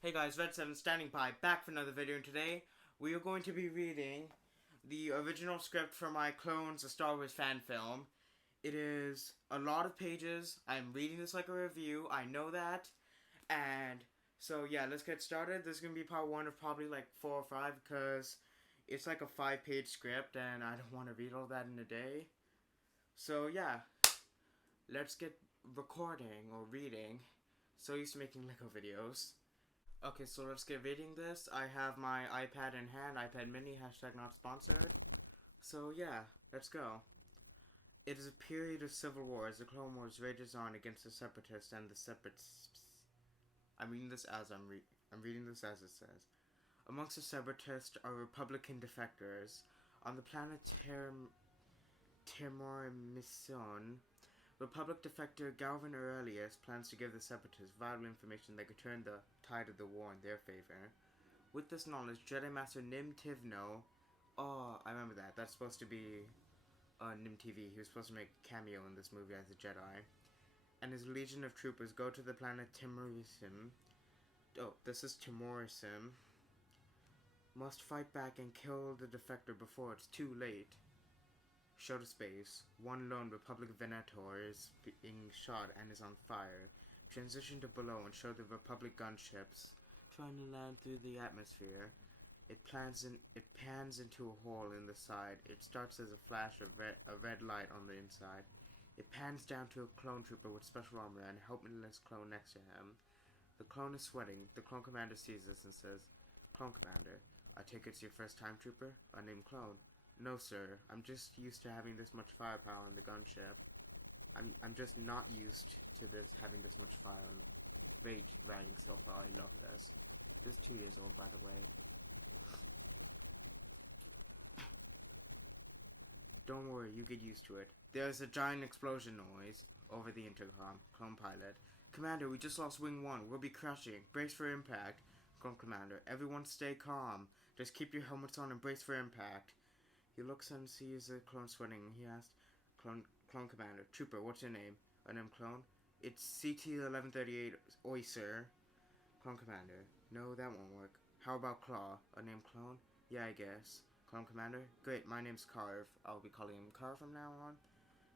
Hey guys, Red7 standing by, back for another video, and today we are going to be reading the original script for my Clones, a Star Wars fan film. It is a lot of pages. I'm reading this like a review, I know that. And so yeah, let's get started. This is going to be part 1 of probably like 4 or 5 because it's like a 5-page script and I don't want to read all that in a day. So yeah, let's get recording or reading. So used to making Lego videos. Okay, so let's get reading this. I have my iPad in hand, iPad mini, hashtag not sponsored. So yeah, let's go. It is a period of civil war as the Clone Wars rages on against the Separatists and the Separatists. I'm reading this as I'm reading this as it says. Amongst the Separatists are Republican defectors. On the planet Mission, Republic defector Galvin Aurelius plans to give the Separatists vital information that could turn the tide of the war in their favor. With this knowledge, Jedi Master Nim Tivno, oh, I remember that. That's supposed to be Nim TV. He was supposed to make a cameo in this movie as a Jedi. And his legion of troopers go to the planet Timorism. Oh, this is Timorism. Must fight back and kill the defector before it's too late. Show to space. One lone Republic Venator is being shot and is on fire. Transition to below and show the Republic gunships trying to land through the atmosphere. It pans into a hole in the side. It starts as a flash of a red light on the inside. It pans down to a clone trooper with special armor and a helmetless clone next to him. The clone is sweating. The clone commander sees this and says, "Clone commander, I take it's your first time, trooper? Unnamed clone." "No, sir. I'm just used to having this much firepower on the gunship. I'm just not used to this having this much fire." Great writing so far. I love this. This is 2 years old, by the way. "Don't worry, you get used to it." There's a giant explosion noise over the intercom. Clone pilot. "Commander, we just lost wing 1. We'll be crashing. Brace for impact." Clone commander. "Everyone stay calm. Just keep your helmets on and brace for impact." He looks and sees the clone sweating. He asks, Clone commander, "Trooper, what's your name?" "Unnamed clone." "It's CT-1138, oi sir." Clone commander, "No, that won't work." "How about Claw?" "Unnamed clone." "Yeah, I guess." Clone commander, "Great, my name's Carve. I'll be calling him Carve from now on."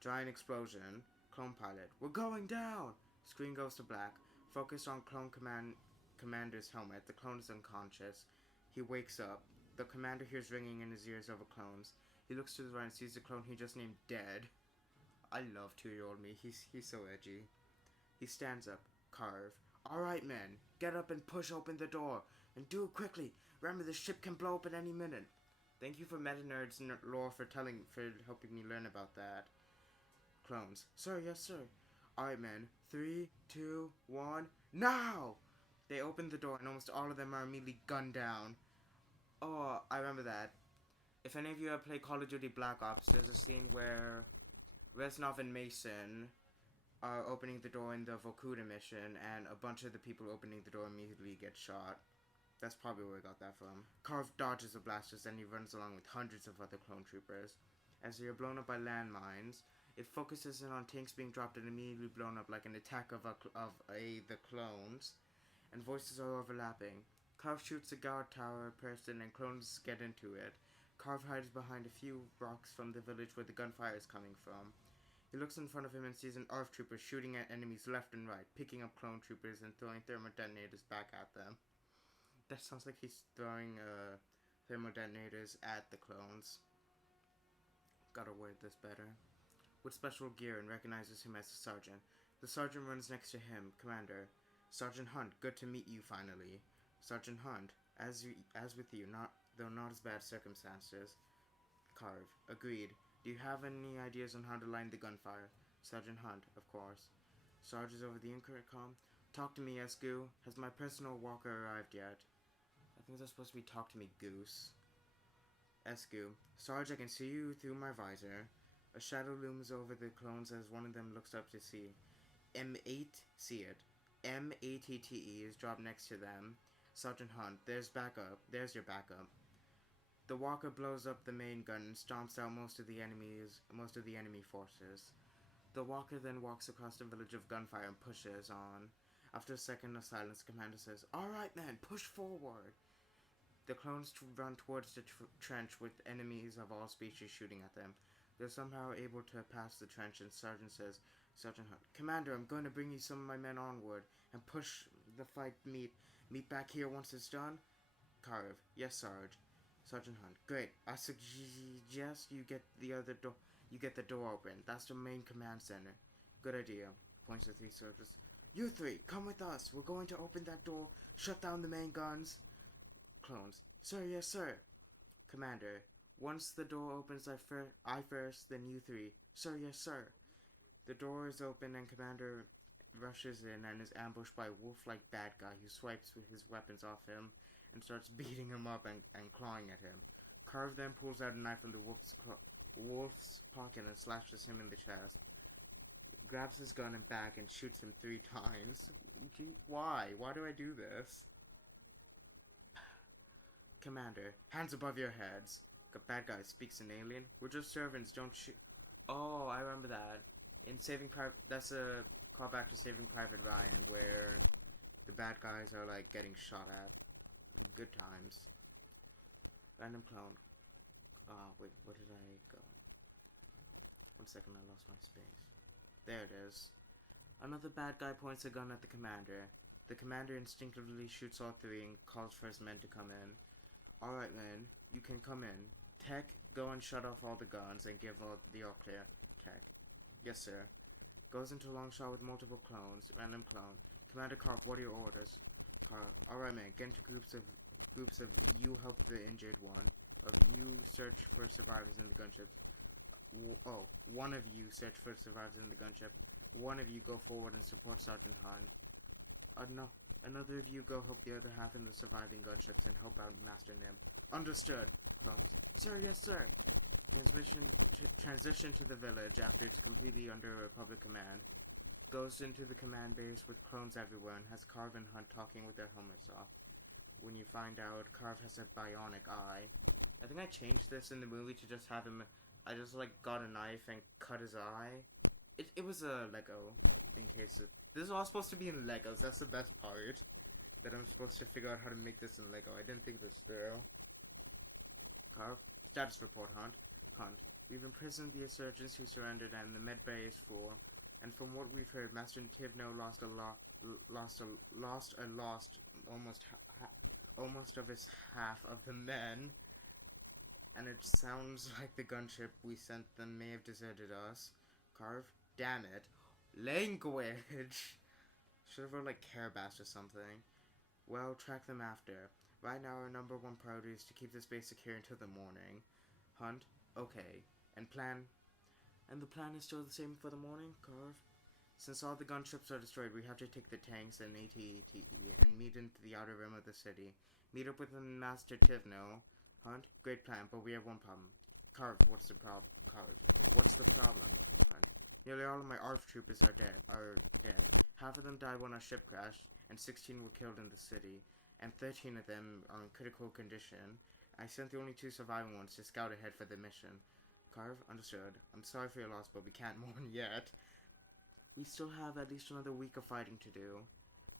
Giant explosion. Clone pilot, "We're going down!" Screen goes to black. Focused on commander's helmet. The clone is unconscious. He wakes up. The commander hears ringing in his ears over clones. He looks to the right and sees the clone he just named dead. I love 2-year-old me. He's so edgy. He stands up. Carve. "Alright, men. Get up and push open the door. And do it quickly. Remember, the ship can blow up at any minute." Thank you for Meta Nerds lore for helping me learn about that. Clones. "Sir, yes, sir." "Alright, men. 3, 2, 1, now!" They open the door and almost all of them are immediately gunned down. Oh, I remember that. If any of you have played Call of Duty Black Ops, there's a scene where Reznov and Mason are opening the door in the Vokuda mission, and a bunch of the people opening the door immediately get shot. That's probably where I got that from. Carve dodges the blasters, and he runs along with hundreds of other clone troopers. As they are blown up by landmines, it focuses in on tanks being dropped and immediately blown up like an attack of the clones, and voices are overlapping. Carve shoots a guard tower person and clones get into it. Carve hides behind a few rocks from the village where the gunfire is coming from. He looks in front of him and sees an ARF trooper shooting at enemies left and right, picking up clone troopers and throwing thermodetonators back at them. That sounds like he's throwing thermodetonators at the clones. Gotta word this better. With special gear and recognizes him as the sergeant. The sergeant runs next to him. "Commander." "Sergeant Hunt, good to meet you finally." Sergeant Hunt, as with you, though not as bad circumstances. Carve, agreed. "Do you have any ideas on how to line the gunfire?" Sergeant Hunt, of course. Sarge is over the intercom. "Talk to me, Escu. Has my personal walker arrived yet?" I think that's supposed to be "talk to me, Goose." Escu, "Sarge, I can see you through my visor." A shadow looms over the clones as one of them looks up to see. M8, see it. MATTE is dropped next to them. Sergeant Hunt, there's your backup. The walker blows up the main gun and stomps out most of the enemy forces. The walker then walks across the village of gunfire and pushes on. After a second of silence, the commander says, "Alright, men, push forward." The clones run towards the trench with enemies of all species shooting at them. They're somehow able to pass the trench, and Sergeant says, "Sergeant Hunt, Commander, I'm going to bring you some of my men onward and push the fight. Meet back here once it's done." Karv, "Yes, Sarge." Sergeant Hunt, "Great. I suggest you get the other door. You get the door open. That's the main command center." "Good idea." Points to 3 soldiers. "You 3, come with us. We're going to open that door, shut down the main guns." Clones, "Sir, yes, sir." Commander, "Once the door opens, I first, then you 3. "Sir, yes, sir." The door is open and Commander rushes in and is ambushed by a wolf-like bad guy who swipes his weapons off him and starts beating him up and clawing at him. Karv then pulls out a knife from the wolf's pocket and slashes him in the chest. Grabs his gun and bag and shoots him 3 times. Why? Why do I do this? Commander, "Hands above your heads." The bad guy speaks in alien. "We're just servants, don't shoot." Oh, I remember that. In Saving Private, that's a callback to Saving Private Ryan, where the bad guys are like getting shot at. Good times. Random clone. Wait, where did I go? 1 second, I lost my space. There it is. Another bad guy points a gun at the commander. The commander instinctively shoots all 3 and calls for his men to come in. "Alright, men, you can come in. Tech, go and shut off all the guns and give the all clear." Tech, "Yes, sir." Goes into long shot with multiple clones. Random clone. "Commander Karv, what are your orders?" Karv, "Alright, man, get into groups of you help the injured one. Of you search for survivors in the gunships. One of you search for survivors in the gunship. One of you go forward and support Sergeant Hunt. Another of you go help the other half in the surviving gunships and help out Master Nim." "Understood." Clones, "Sir, yes, sir." Transition to the village after it's completely under Republic command. Goes into the command base with clones everywhere and has Karv and Hunt talking with their helmets off. When you find out Karv has a bionic eye. I think I changed this in the movie to just have him. I just got a knife and cut his eye. It was a Lego in case this is all supposed to be in Legos. That's the best part. That I'm supposed to figure out how to make this in Lego. I didn't think this through. Karv, "Status report, Hunt." Hunt, "We've imprisoned the insurgents who surrendered and the med bay is full. And from what we've heard, Master Tivno lost almost of his half of the men. And it sounds like the gunship we sent them may have deserted us." Karv, "Damn it. Language!" Should have wrote Carabas or something. "Well, track them after. Right now our number 1 priority is to keep this base secure until the morning." Hunt, "Okay. And the plan is still the same for the morning, Karv?" "Since all the gunships are destroyed, we have to take the tanks and AT-ATE and meet into the outer rim of the city. Meet up with the Master Tivno." Hunt, "Great plan, but we have one problem." Karv, "What's the problem?" Karv, "What's the problem?" Hunt, "Nearly all of my ARF troopers are dead. Half of them died when our ship crashed, and 16 were killed in the city, and 13 of them are in critical condition. I sent the only 2 surviving ones to scout ahead for the mission." Karv, "Understood. I'm sorry for your loss, but we can't mourn yet. We still have at least another week of fighting to do."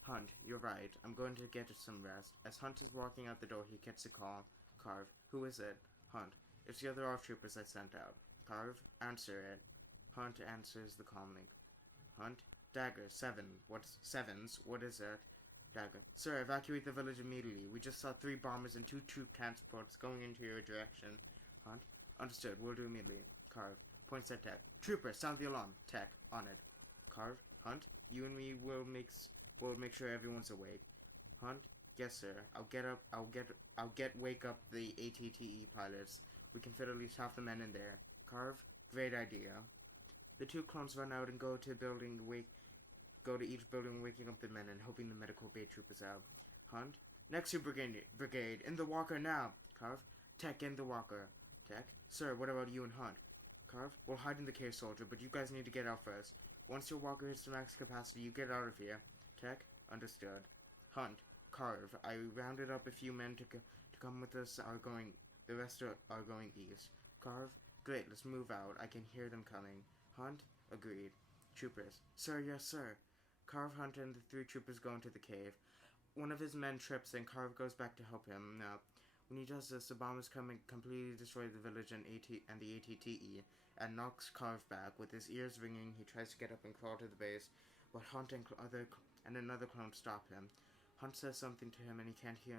Hunt, "You're right. I'm going to get some rest." As Hunt is walking out the door, he gets a call. Karv, "Who is it?" Hunt, "It's the other ARF troopers I sent out." Karv, "Answer it." Hunt answers the comm link. Hunt, "Dagger, 7. Sevens? What is it?" Dagger, "Sir, evacuate the village immediately. We just saw 3 bombers and 2 troop transports going into your direction." Hunt, "Understood. We'll do immediately." Karv, points at Tech. "Trooper, sound the alarm." Tech, "On it." Karv, Hunt, "You and me will make sure everyone's awake." Hunt, "Yes, sir. I'll wake up the ATTE pilots. We can fit at least half the men in there." Karv, "Great idea." The 2 clones run out and go to each building, waking up the men and helping the medical bay troopers out. Hunt, "Next brigade, in the walker now." Karv, "Tech, in the walker." Tech, "Sir, what about you and Hunt?" Karv, "We'll hide in the cave, soldier, but you guys need to get out first. Once your walker hits the max capacity, you get out of here." Tech, "Understood." Hunt, "Karv, I rounded up a few men to come with us. The rest are going east." Karv, "Great, let's move out. I can hear them coming." Hunt, "Agreed." Troopers, "Sir, yes, sir." Carve, Hunt, and the 3 troopers go into the cave. One of his men trips and Carve goes back to help him. Now, when he does this, the bombers come and completely destroy the village and the ATTE and knocks Carve back. With his ears ringing, he tries to get up and crawl to the base, but Hunt and another clone stop him. Hunt says something to him and he can't hear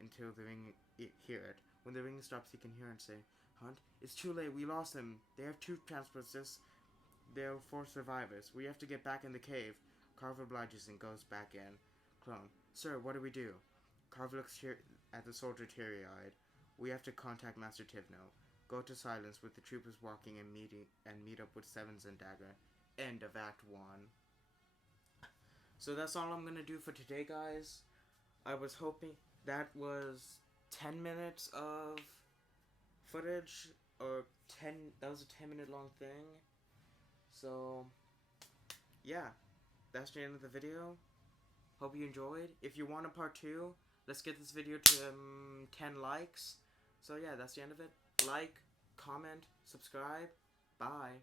until the ring hear it. When the ring stops, he can hear and say, "Hunt, it's too late, we lost them. They have 2 transports. There are 4 survivors. We have to get back in the cave." Carve obliges and goes back in. Clone, "Sir, what do we do?" Carve looks at the soldier teary-eyed. "We have to contact Master Tivno. Go to Silence with the troopers walking and meet up with Sevens and Dagger." End of Act 1. So that's all I'm gonna do for today, guys. I was hoping that was 10 minutes of footage, or that was a 10-minute long thing. So yeah, that's the end of the video. Hope you enjoyed. If you want a part 2, let's get this video to 10 likes. So yeah, that's the end of it. Like, comment, subscribe. Bye.